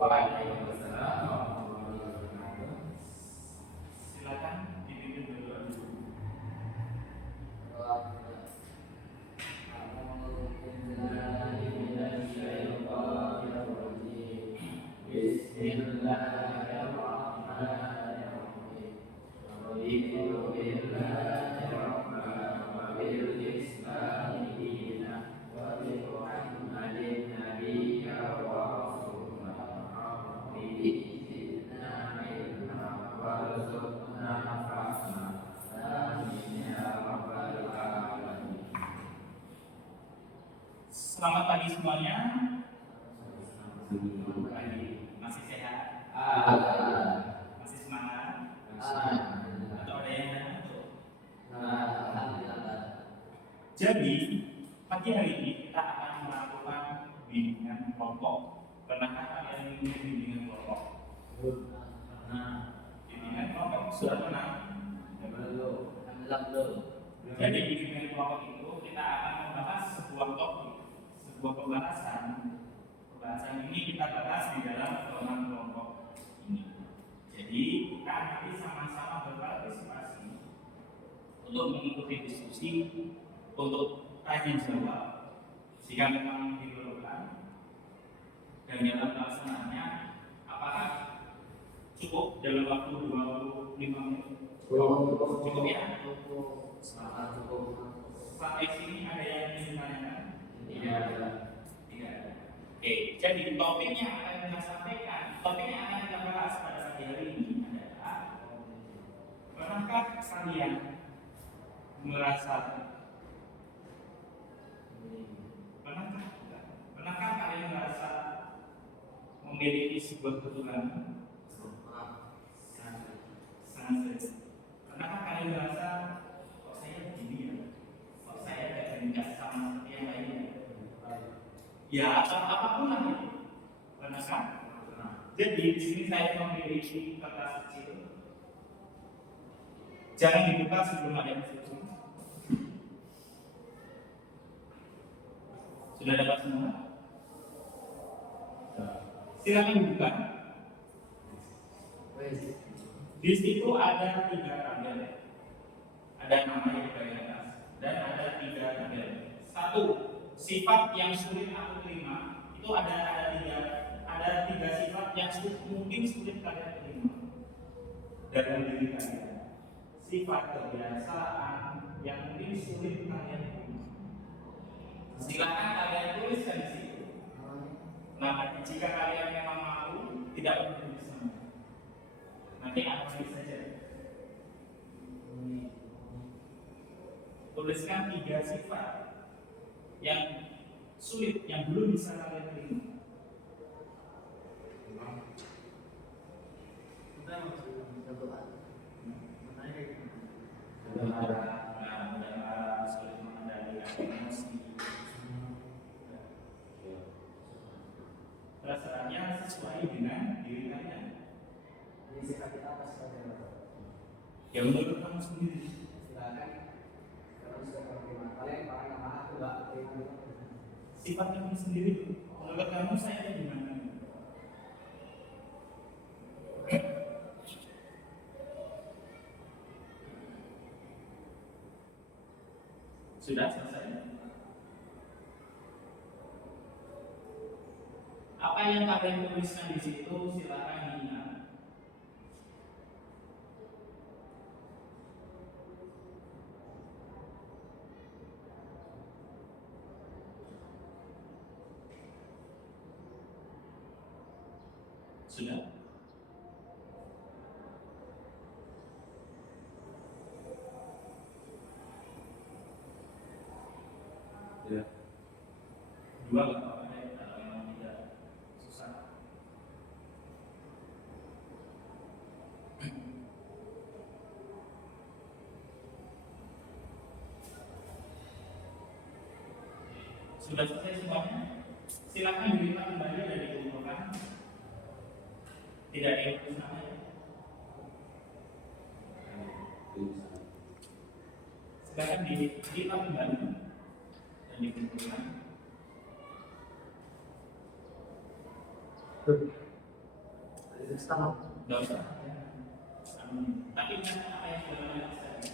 Waalaikumsalam warahmatullahi wabarakatuh. Silakan dipimpin berdoa dulu. Bismillahirrahmanirrahim. Raditu billahi rabban wa bil islami dinan wa bi Muhammadin nabiyyan wa rasulan. Zidna ilma warzuqna fahma. Amin ya rabbal alamin. Selamat pagi semuanya. Masih sehat? Masih semangat? Atau ada yang ngantuk? Jadi pagi hari ini kita akan melakukan bimbingan kelompok. Pernahkah kalian mengikuti bimbingan kelompok? Bimbingan kelompok sudah pernah? Belum. Jadi bimbingan kelompok itu kita akan membahas sebuah topik, sebuah pembahasan. Pembahasan ini kita bahas di dalam forum kelompok ini. Jadi kita nanti sama-sama berpartisipasi untuk mengikuti diskusi, untuk tanya jawab jika memang diperlukan. Dan dalam pelaksanaannya, apakah cukup dalam waktu 25 menit? Cukup ya? Sangat cukup. Sampai sini ada yang ingin ditanyakan? Tidak. Oke, jadi topik yang akan kita sampaikan, topik yang akan kita bahas pada pagi hari ini adalah pernahkah kalian merasa Pernahkah kalian merasa memiliki sebuah keturunan? Sangat. Pernahkah kalian merasa kok saya begini ya? Kok saya tidak sama seperti yang lainnya? Ya, atau apapun lah itu. Pernahkah? Jadi di sini saya memiliki kertas kecil. Jangan dibuka sebelum ada instruksi. Sudah dapat semua? Silakan dibuka. Di situ ada 3 tabel. Ada namanya di bagian atas dan ada 3 tabel. 1. Sifat yang sulit aku terima. Itu ada 3 sifat yang mungkin sulit kalian terima dalam diri kalian. Sifat kebiasaan yang mungkin sulit kalian terima. Silakan kalian tuliskan di situ. Nah, jika kalian memang mau, tidak perlu tulis nama. Nanti aku tulis saja. Tuliskan 3 sifat yang sulit, yang belum bisa kalian terima. Kita masih berdoa. Mengenai sulit mengendalikan emosi. Rasanya sesuai dengan diri kalian. Ini sifat kita apa sebagai apa? Ya menurut kamu sendiri. Silakan. Kalau sudah terima, kalian pakai nama aku nggak terima. Sifat kamu sendiri. Menurut kamu saya ada di mana? Sudah selesai. Apa yang kalian tuliskan di situ silakan diingat. Sudah? Ya. 2 nggak apa-apa deh, kalau memang tidak susah. Sudah selesai semuanya? Silakan dilipat kembali dan dikumpulkan. Tidak dihapus nama ya. Silakan dilipat kembali dan dikumpulkan. Itu setengah. Nggak usah. Tapi ingat apa yang sudah kalian tadi.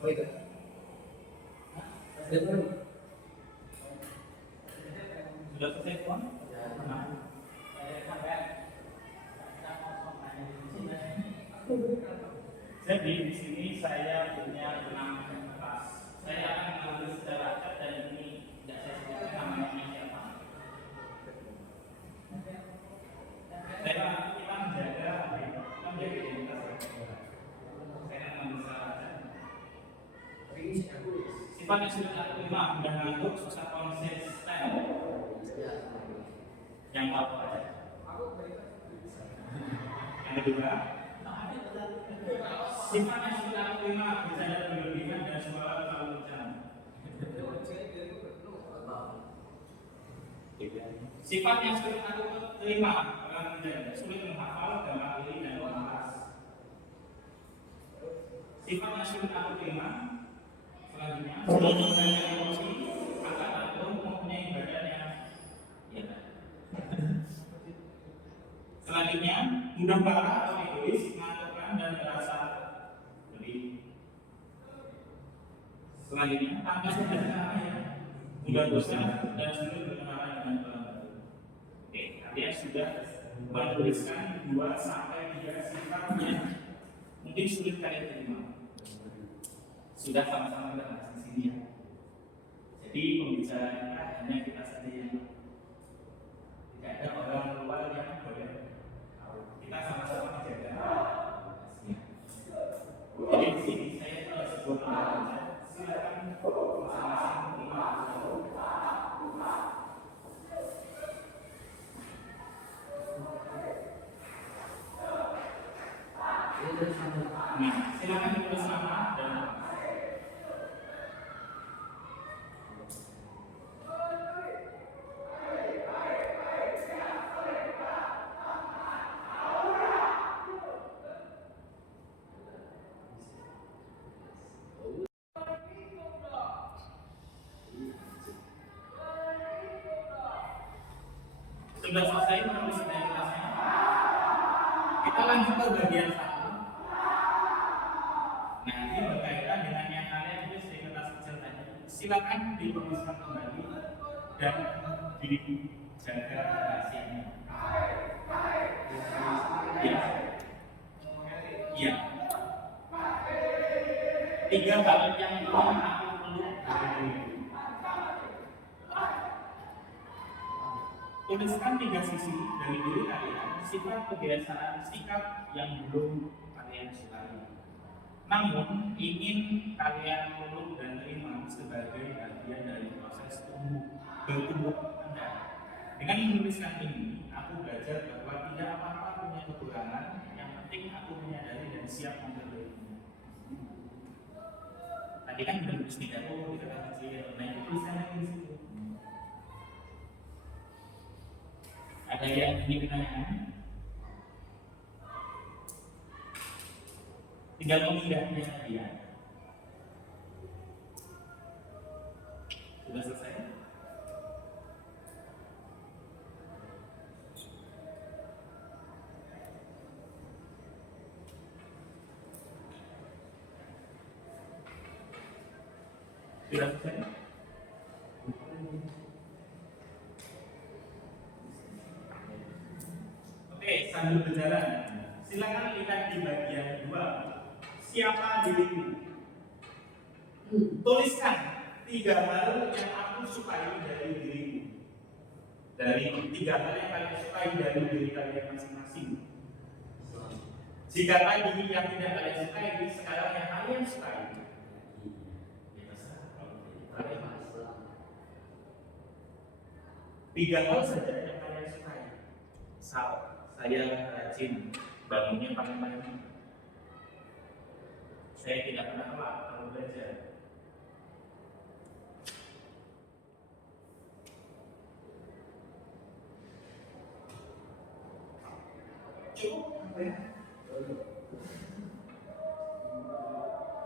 Oh iya. Sudah belum? Sudah selesai semua? Nah. Jadi di sini saya punya 6 kertas. Saya akan mengambil secara acak dan ini tidak saya sebutkan namanya siapa. Kita menjaga identitas. Saya akan mengambil secara acak. Sifat yang sudah aku terima mudah ngantuk, susah konsisten. Yang apa aja? Yang kedua, sifat yang sudah aku terima bercanda berlebihan dan suara terlalu kencang. Sifat yang sulit aku terima sulit menghafal, gampang diri dan malas. Sifat yang sulit aku terima selanjutnya sulit mengendalikan emosi, agak takut, mempunyai badan yang selanjutnya mudah marah atau egois, mengantukkan dan merasa lebih. Selanjutnya tanpa sederhana mudah bosan dan sulit berkenalan dengan orang baru. Oke, kalian sudah menuliskan 2 sampai 3 sifat yang mungkin sulit kalian terima. Sudah sama-sama kita bahas di sini ya. Jadi pembicaraan kita hanya kita saja yang tidak ada orang luar yang boleh tahu. Kita sama-sama menjaga rahasia. Jadi di sini saya punya sebuah pengalaman. Silakan masing-masing terima. Silakan ditulis nama dan sudah selesai menulis identitasnya. Kita lanjut ke bagian 1. Nah, ini berkaitan dengan yang kalian tulis di kertas kecil tadi. Silakan dituliskan kembali dan dijaga rahasianya. Iya. Iya. 3 hal yang belum aku perlu dari diriku. Tuliskan 3 sisi dari diri kalian, sifat, kebiasaan, sikap yang belum kalian sukai. Namun ingin kalian peluk dan terima sebagai bagian dari proses bertumbuh Anda. Dengan menuliskan ini, aku belajar bahwa tidak apa-apa punya kekurangan, yang penting aku menyadari dan siap memperbaikinya. Tadi kan menulis pidato di kertas kecil, nah itu tulisannya di situ. Ada yang ingin ditanyakan? Tinggal memindahnya saja. Sudah selesai? Sudah selesai? Oke, sambil berjalan, silakan lihat di bagian 2. Siapa diriku? Tuliskan 3 hal yang aku sukai dari diriku. Dari 3 hal yang kalian sukai dari diri kalian masing-masing. Jika tadi yang tidak kalian sukai, sekarang yang kalian sukai. 3 hal saja yang kalian sukai. Saya rajin, bangunnya pagi-pagi. Saya tidak pernah telat kalau belajar. Cukup apa ya?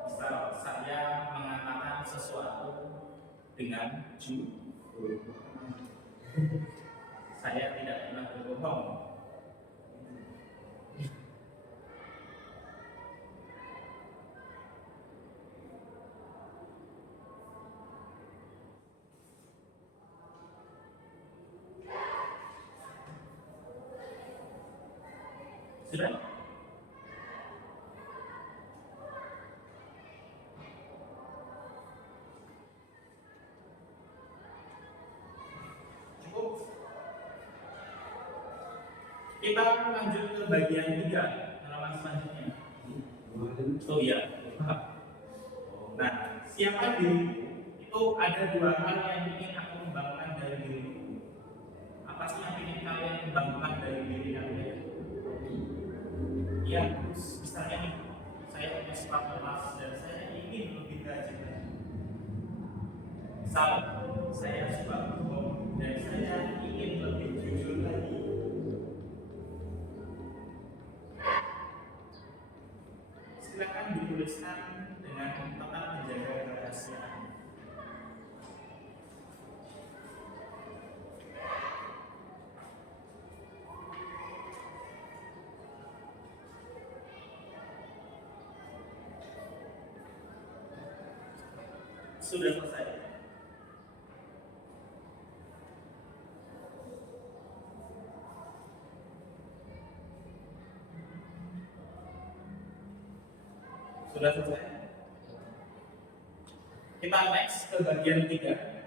Misal saya mengatakan sesuatu dengan jujur, saya tidak pernah berbohong. Sudah? Cukup? Kita lanjut ke bagian 3 halaman selanjutnya. Oh iya. Nah, siapa diriku? Itu ada 2 hal yang ingin aku kembangkan dari diriku. Apa sih yang ingin kalian kembangkan dari diri kalian? Ya, misalnya nih, saya punya sifat lemas dan saya ingin lebih rajin lagi. Misal, saya suka berbohong dan saya ingin lebih jujur lagi. Silakan dituliskan dengan tetap menjaga kerahasiaan. Sudah selesai. Sudah selesai. Kita next ke bagian 3.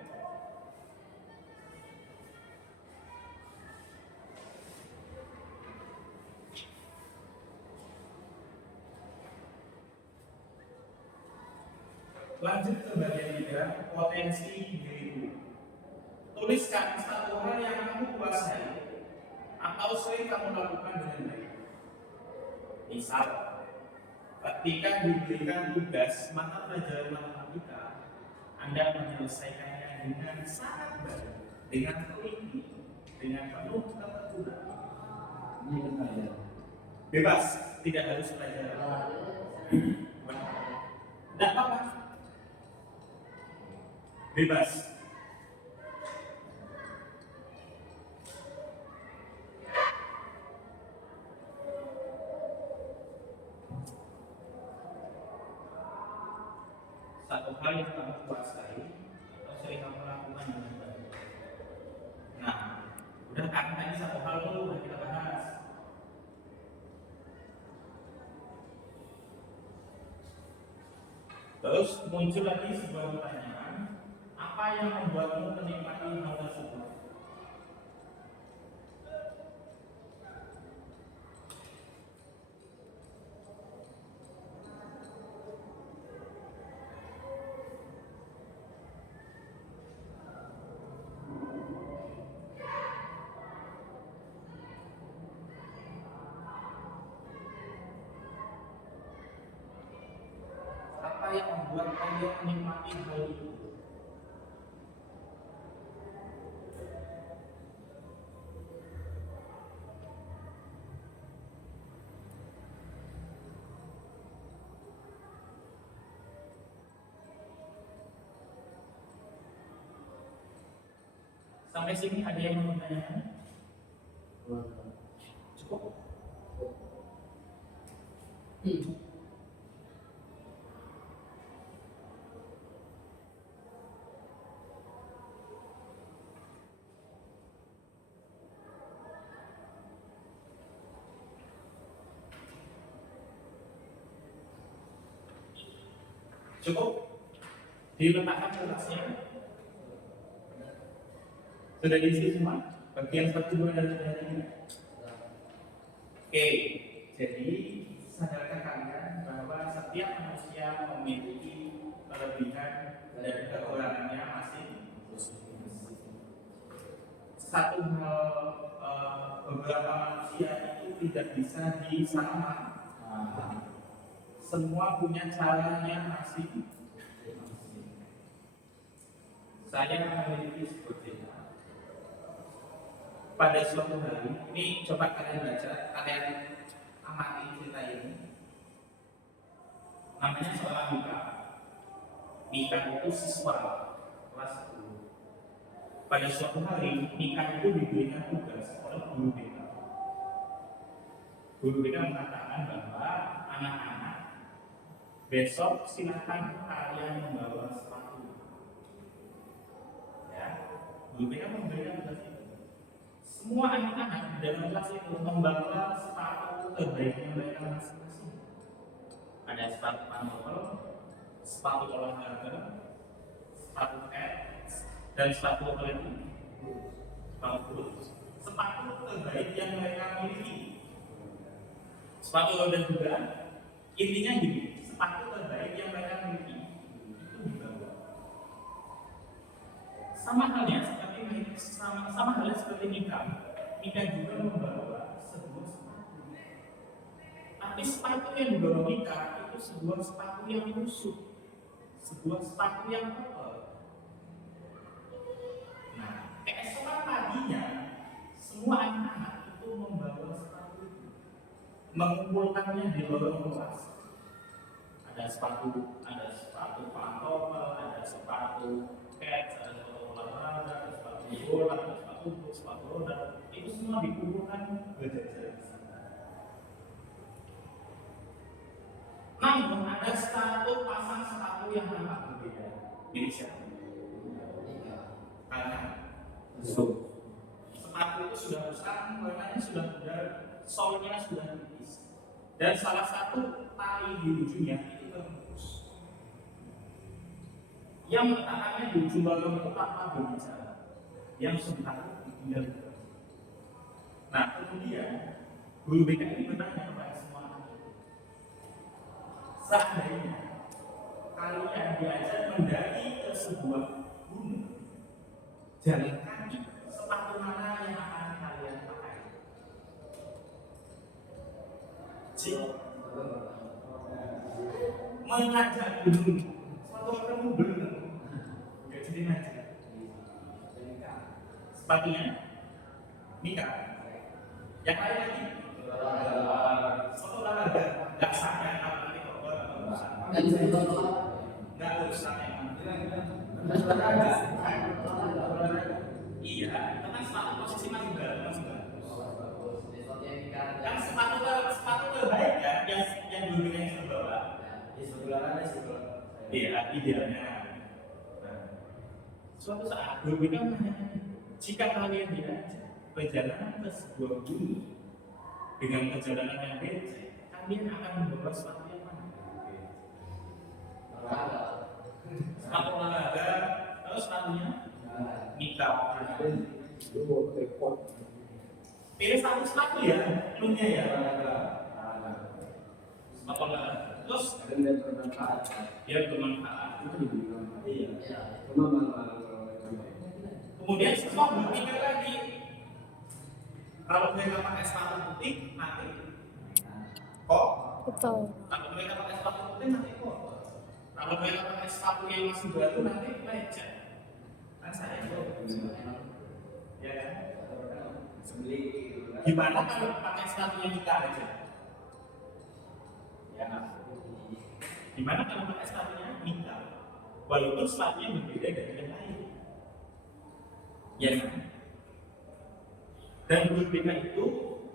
Lanjut ke bagian 3, potensi diriku. Tuliskan 1 hal yang kamu kuasai atau sering kamu lakukan dengan baik. Misal, ketika diberikan tugas mata pelajaran matematika, Anda menyelesaikannya dengan sangat baik, dengan teliti, dengan penuh ketekunan. Ini benar ya. Bebas, tidak harus pelajaran. Tidak apa-apa. Bebas. Satu hal yang kamu kuasai atau sering kamu lakukan dengan baik. Nah, udah kan tadi 1 hal itu udah kita bahas. Terus muncul lagi sebuah pertanyaan, apa yang membuatmu menikmati hal tersebut? Apa yang membuat kalian menikmati hal itu? Sampai sini ada yang mau bertanya? Cukup? Cukup? Diletakkan kertasnya. Sudah diisi semua? Bagian 1, 2 dan 3. Oke, jadi sadarkan kalian bahwa setiap manusia memiliki kelebihan dan kekurangannya masing-masing. Satu hal, beberapa manusia itu tidak bisa disamakan. Semua punya caranya masing-masing. Saya memiliki seperti itu. pada suatu hari, ini coba kalian baca, kalian amati cerita ini. Namanya seorang Mika. Mika itu siswa kelas 10. Pada suatu hari, Mika itu diberikan tugas oleh guru BK. Guru BK mengatakan bahwa anak-anak besok silakan kalian membawa sepatu. Ya, guru BK memberikan tugas itu. Semua anak-anak di dalam kelas itu membawa sepatu terbaiknya mereka masing-masing. Ada sepatu pantofel, sepatu olahraga, sepatu kets, dan sepatu apa lagi? Sepatu boot. Sepatu terbaik yang mereka miliki. Sepatu roda juga. Intinya gini, sepatu terbaik yang mereka miliki itu dibawa. Sama halnya seperti Mika. Mika juga membawa sebuah sepatu. Tapi sepatu yang dibawa Mika itu sebuah sepatu yang busuk, sebuah sepatu yang kotor. Nah, keesokan paginya semua anak-anak itu membawa sepatu itu, mengumpulkannya di lorong kelas. Ada sepatu pantofel, ada sepatu kets, ada sepatu olahraga, ada sepatu bola, ada sepatu boot, sepatu roda. Itu semua dikumpulkan berjajar di sana. Namun ada satu pasang sepatu yang nampak berbeda. Ini siapa? Karena sepatu itu sudah rusak, warnanya sudah pudar, solnya sudah tipis, dan salah satu tali di ujungnya itu terputus. Yang meletakkannya di ujung lorong itu tanpa berbicara, yang sebentar ditinggal. Nah, kemudian guru BK ini bertanya kepada semua anak itu, seandainya kalian diajak mendaki ke sebuah gunung, jalan kaki, sepatu mana yang akan kalian pakai? Jika mengajak gunung, sepatu kamu belum, nggak jadi ngajak. Sepatunya Mika. Yang lain lagi? Sepatu olahraga. Nggak sayang kalau ini kotor. Nggak urusan emang. Iya, karena sepatu posisi masih bagus. Kan sepatu terbaik kan, yang dulu yang terbawa. Iya, idealnya. Suatu saat guru BK menanyakan, jika kalian diajak perjalanan ke sebuah gunung dengan perjalanan yang becek, kalian akan membawa sepatu yang mana? Sepatu olahraga, terus sepatunya Mika. Pilih satu sepatu ya, cluenya ya. Sepatu olahraga, terus dia bermanfaat. Iya. Kemudian sepatu Mika lagi. Kalau mereka pakai sepatu putih, nanti kok? Betul. Kalau mereka pakai sepatu putih, nanti kok? Kalau mereka pakai sepatu yang masih baru, nanti lecet. Kan saya ya kan? Gimana kalau pakai sepatunya Mika aja? Ya. Gimana kalau pakai sepatunya Mika? Walaupun sepatunya berbeda dari yang lain. Ya kan? Dan guru BK itu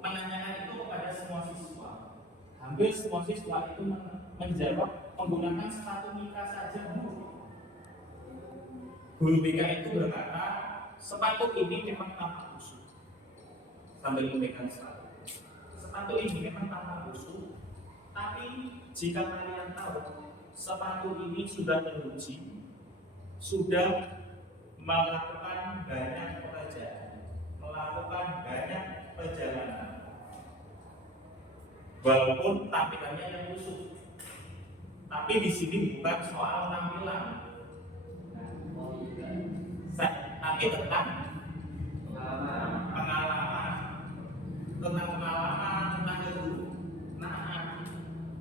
menanyakan itu kepada semua siswa. Hampir semua siswa itu menjawab menggunakan sepatu Mika saja. Guru BK itu berkata, sepatu ini memang tampak busuk. Sambil memegang sepatu. Sepatu ini memang tampak busuk. Tapi jika kalian tahu, sepatu ini sudah teruji, sudah melakukan banyak pekerjaan, melakukan banyak perjalanan. Walaupun tampilannya yang busuk, tapi di sini bukan soal tampilan, tapi tentang pengalaman, tentang ilmu. Nah,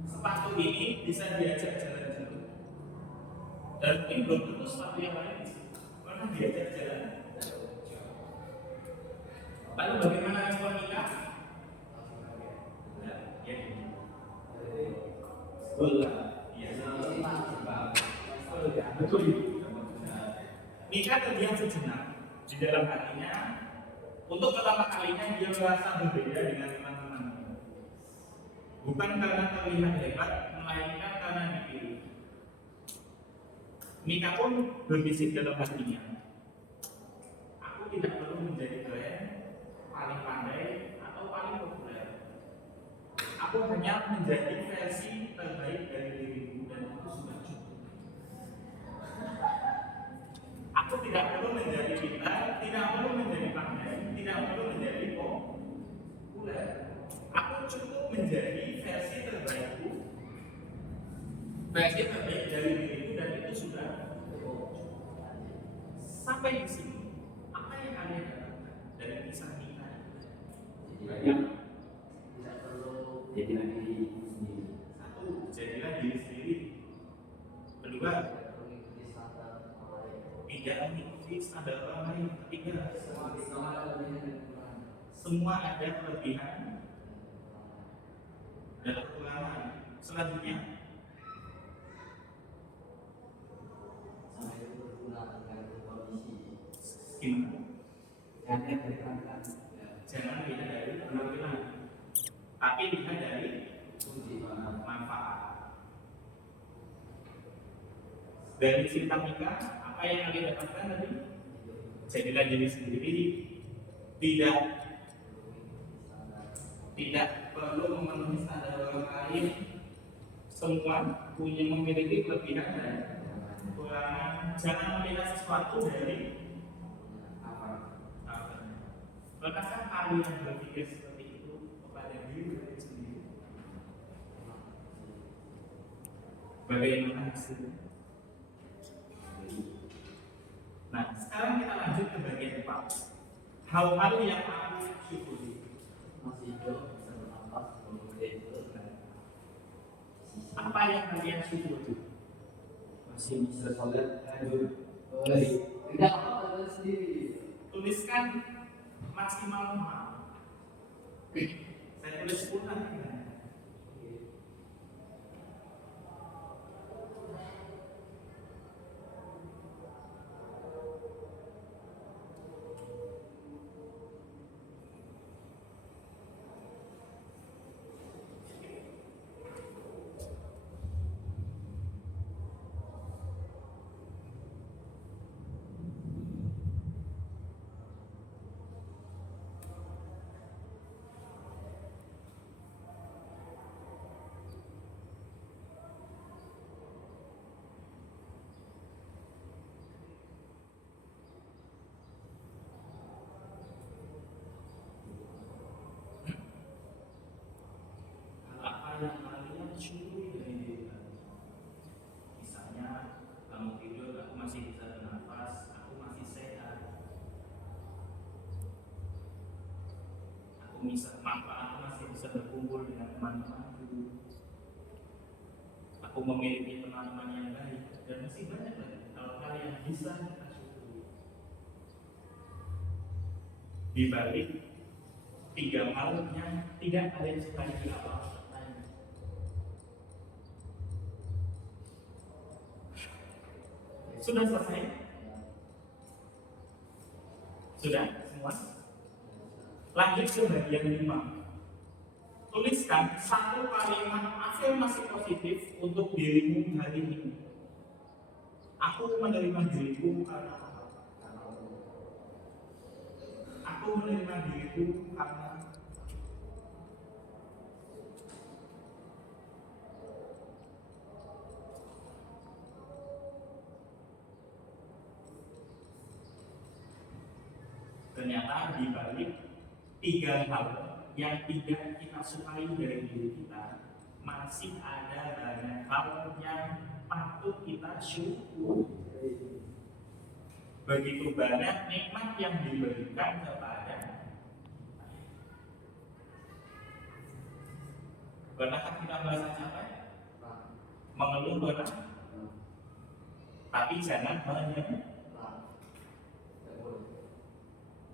sepatu ini bisa diajak jalan-jalan, dan ini belum tentu sepatu yang lain karena diajak jalan. Lalu Mika terdiam sejenak di dalam hatinya. Untuk pertama kalinya dia merasa berbeda dengan teman-teman. Bukan karena terlihat hebat, melainkan karena dipilih. Mika pun berbisik dalam hatinya, aku tidak perlu menjadi keren, paling pandai, atau paling populer. Aku hanya menjadi versi terbaik dari diriku dan itu sudah cukup. Aku tidak perlu menjadi pintar, tidak perlu menjadi pandai, tidak perlu menjadi populer. Aku cukup menjadi versi terbaikku, versi terbaik dari diriku dan itu sudah cukup. Sampai di sini, apa yang kalian dapatkan dari kisah kita? Banyak. Tidak perlu jadi diri sendiri. Satu, jadilah diri sendiri. Kedua, tidak mengikuti standar orang lain. Ketiga, semua ada kelebihan dan kekurangan. Selanjutnya, sampai berguna dengan kondisi. gimana? Jangan Jangan lihat dari penampilan, tapi lihat dari fungsi manfaat. Dari cerita Mika, apa yang kalian dapatkan tadi? Jadilah diri sendiri, tidak perlu memenuhi standar orang lain. Semua punya memiliki kelebihan dan kekurangan. Jangan melihat sesuatu dari pernahkah kalian berpikir seperti itu kepada diri sendiri? Bagaimana hasilnya? Nah, sekarang kita lanjut ke bagian 4. Hal-hal yang aku syukuri. masih hidup, bisa bernafas, kemudian Apa yang kalian syukuri? masih bisa sholat, lanjut, tidak apa-apa sendiri. Tuliskan maksimal 5. Saya tulis 10 nanti. Apa yang kalian syukuri dari diri kalian? Misalnya, kamu tidur, aku masih bisa bernafas, aku masih sehat, aku masih bisa berkumpul dengan teman-temanku, aku memiliki teman-teman yang baik, dan masih banyak lagi kalau kalian bisa kita syukuri. Di balik 3 hal yang tidak kalian sukai di awal. Sudah selesai? Sudah semua? Lanjut ke bagian 5. Tuliskan 1 kalimat afirmasi positif untuk dirimu hari ini. Aku menerima diriku karena apa? Aku menerima diriku karena ternyata di balik 3 hal yang tidak kita sukai dari diri kita, masih ada banyak hal yang patut kita syukuri. Begitu banyak nikmat yang diberikan kepada. Pernahkah kita merasa capek? Mengeluh pernah? Tapi jangan menyerah.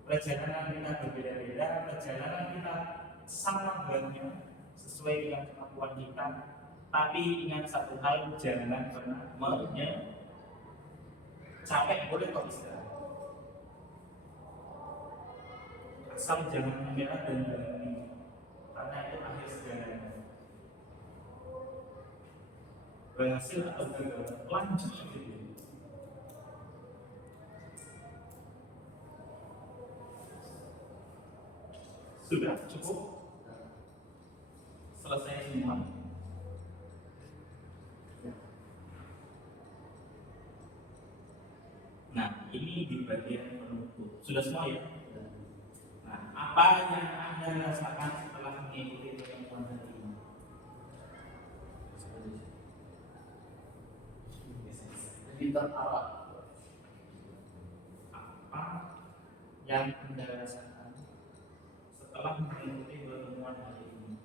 Perjalanan kita berbeda-beda, perjalanan kita sama beratnya sesuai dengan kemampuan kita. Tapi ingat satu hal, jangan pernah menyerah. Capek boleh kok istirahat. Asal jangan menyerah dan berhenti, karena itu akhir segalanya. Berhasil atau gagal, lanjut gitu. Sudah cukup? Selesai semua? Nah, ini di bagian penutup. Sudah semua ya? Nah, apa yang Anda rasakan setelah mengikuti pertemuan hari ini? Lebih terarah. Apa yang Anda rasakan setelah mengikuti pertemuan hari ini?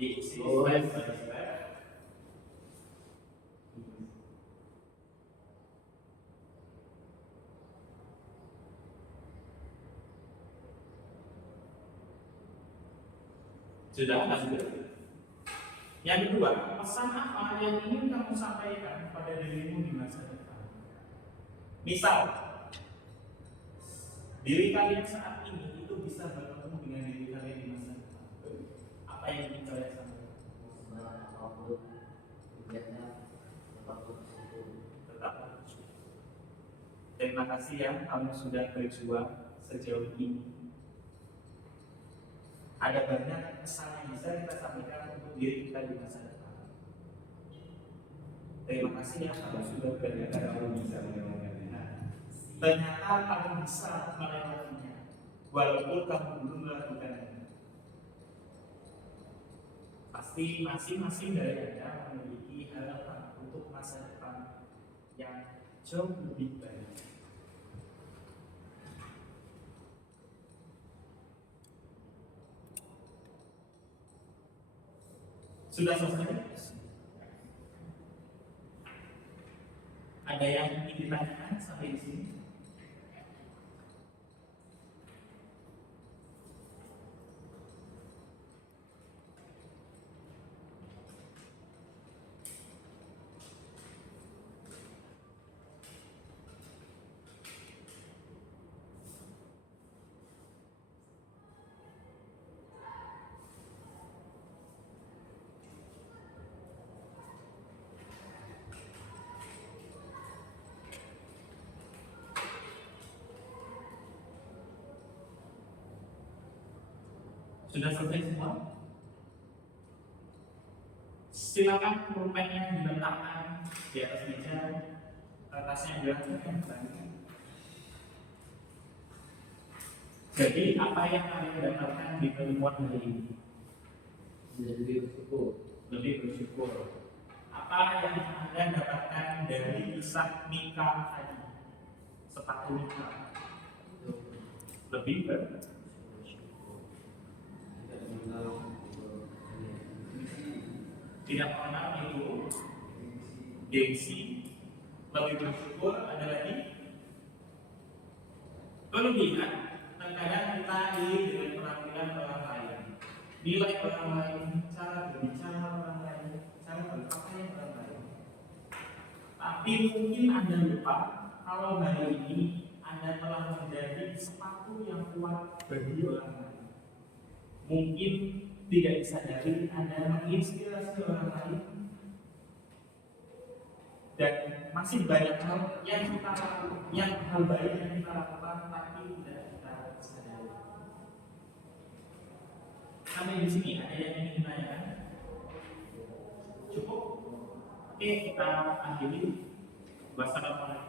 Diisi step by step. Sudah lanjut. Yang kedua, pesan apa yang ingin kamu sampaikan pada dirimu di masa depan? Misal, diri kalian saat ini itu bisa bertemu dengan diri kalian di masa depan. Apa yang ingin kalian sampaikan? Tetap. Terima kasih ya, kamu sudah berjuang sejauh ini. Ada banyak pesan yang bisa kita sampaikan untuk diri kita di masa depan. Terima kasih ya, kamu sudah Ternyata berjuang. kamu bisa melewatinya. Ternyata kamu bisa melewatinya, walaupun kamu belum melakukannya. Pasti masing-masing dari Anda memiliki harapan untuk masa depan yang jauh lebih baik. Sudah selesai? Ada yang ingin ditanyakan sampai di sini? Sudah selesai semua? Silakan pulpennya diletakkan di atas meja, kertasnya dilakukan. Jadi apa yang kalian dapatkan di pertemuan hari ini? Lebih bersyukur. Lebih bersyukur. Apa yang Anda dapatkan dari kisah Mika tadi? Sepatu Mika. Lebih bersyukur. Tidak mengenal itu gengsi. Lebih bersyukur ada lagi kelebihan. Terkadang kita iri dengan penampilan orang lain, nilai orang lain, cara berbicara orang lain, cara berpakaian orang lain. Tapi mungkin Anda lupa kalau hari ini Anda telah menjadi sepatu yang kuat bagi orang lain. Mungkin tidak disadari Anda menginspirasi orang lain, dan masih banyak hal yang kita lakukan, yang hal baik yang kita lakukan tapi tidak kita sadari. Sampai di sini ada yang ingin ditanyakan? Cukup? Oke, kita akhiri. Wassalamualaikum.